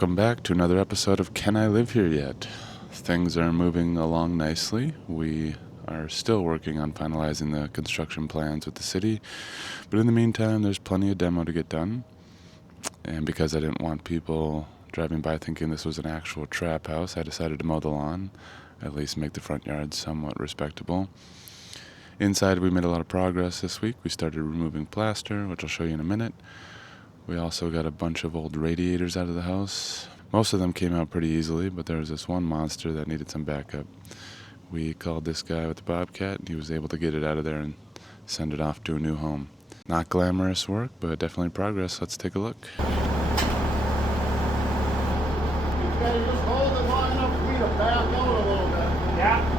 Welcome back to another episode of Can I Live Here Yet? Things are moving along nicely. We are still working on finalizing the construction plans with the city, but in the meantime, there's plenty of demo to get done. And because I didn't want people driving by thinking this was an actual trap house, I decided to mow the lawn, at least make the front yard somewhat respectable. Inside, we made a lot of progress this week. We started removing plaster, which I'll show you in a minute. We also got a bunch of old radiators out of the house. Most of them came out pretty easily, but there was this one monster that needed some backup. We called this guy with the Bobcat, and he was able to get it out of there and send it off to a new home. Not glamorous work, but definitely progress. Let's take a look. You gotta just hold it long enough for me to back out a little bit. Yeah.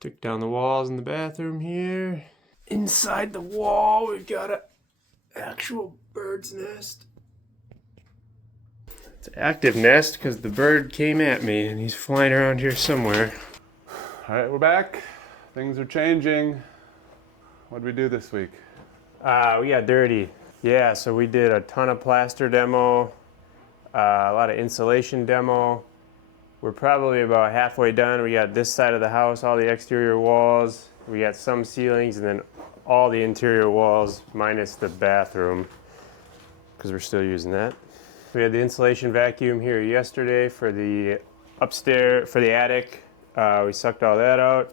Took down the walls in the bathroom here. Inside the wall, we've got an actual bird's nest. It's an active nest because the bird came at me and he's flying around here somewhere. All right, we're back. Things are changing. What did we do this week? We got dirty. Yeah, so we did a ton of plaster demo, a lot of insulation demo. We're probably about halfway done. We got this side of the house, all the exterior walls. We got some ceilings and then all the interior walls minus the bathroom because we're still using that. We had the insulation vacuum here yesterday for the upstairs, for the attic. We sucked all that out.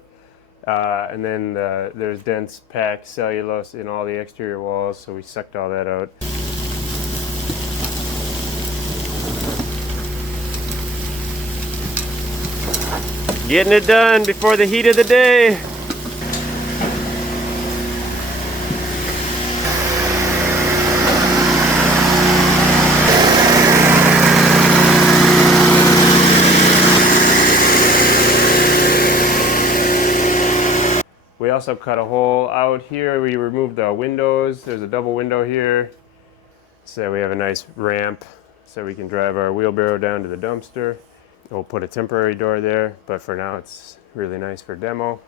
And then there's dense packed cellulose in all the exterior walls, so we sucked all that out. Getting it done before the heat of the day. We also cut a hole out here. We removed the windows. There's a double window here. So we have a nice ramp so we can drive our wheelbarrow down to the dumpster. We'll put a temporary door there, but for now it's really nice for demo.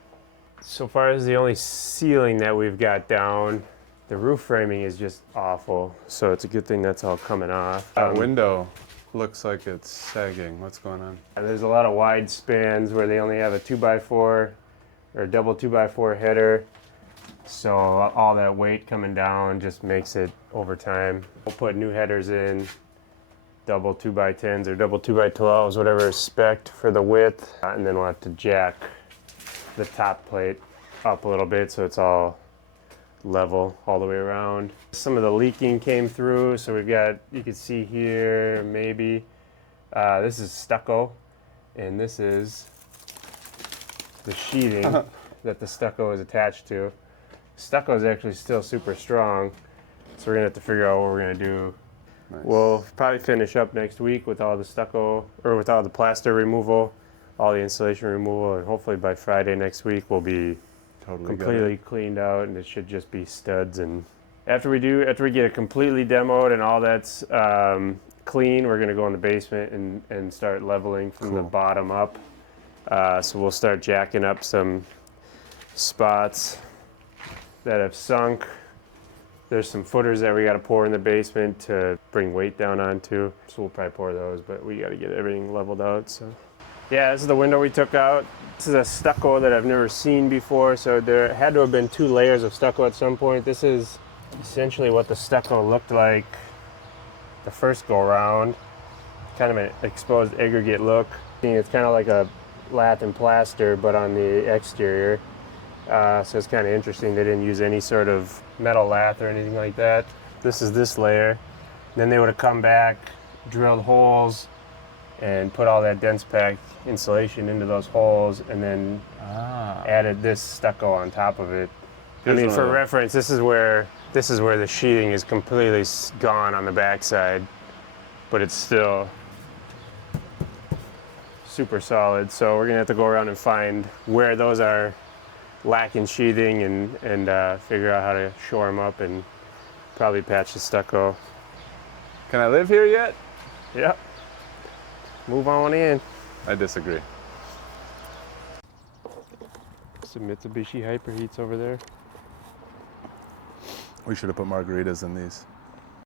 So far as the only ceiling that we've got down, the roof framing is just awful. So it's a good thing that's all coming off. That window looks like it's sagging. What's going on? There's a lot of wide spans where they only have a 2x4 or a double 2x4 header. So all that weight coming down just makes it over time. We'll put new headers in. Double 2x10s or double 2x12s, whatever is spec'd for the width. And then we'll have to jack the top plate up a little bit so it's all level all the way around. Some of the leaking came through, so we've got, you can see here, maybe, this is stucco, and this is the sheathing that the stucco is attached to. Stucco is actually still super strong, so we're gonna have to figure out what we're gonna do. Nice. We'll probably finish up next week with all the stucco, or with all the plaster removal, all the insulation removal, and hopefully by Friday next week we'll be completely cleaned out, and it should just be studs. And after we get it completely demoed and all that's clean, we're gonna go in the basement and start leveling from the bottom up. So we'll start jacking up some spots that have sunk. There's some footers that we got to pour in the basement to bring weight down onto. So we'll probably pour those, but we got to get everything leveled out. So yeah, this is the window we took out. This is a stucco that I've never seen before. So there had to have been 2 layers of stucco at some point. This is essentially what the stucco looked like the first go around. Kind of an exposed aggregate look. It's kind of like a lath and plaster, but on the exterior. So it's kind of interesting. They didn't use any sort of metal lath or anything like that. This is this layer. Then they would have come back, drilled holes, and put all that dense pack insulation into those holes, and then added this stucco on top of it. I mean, for reference, this is where the sheathing is completely gone on the backside, but it's still super solid. So we're gonna have to go around and find where those are lacking sheathing and figure out how to shore them up and Probably patch the stucco. Can I live here yet? Yep. Move on in. I disagree. Some Mitsubishi Hyperheats over there. We should have put margaritas in these.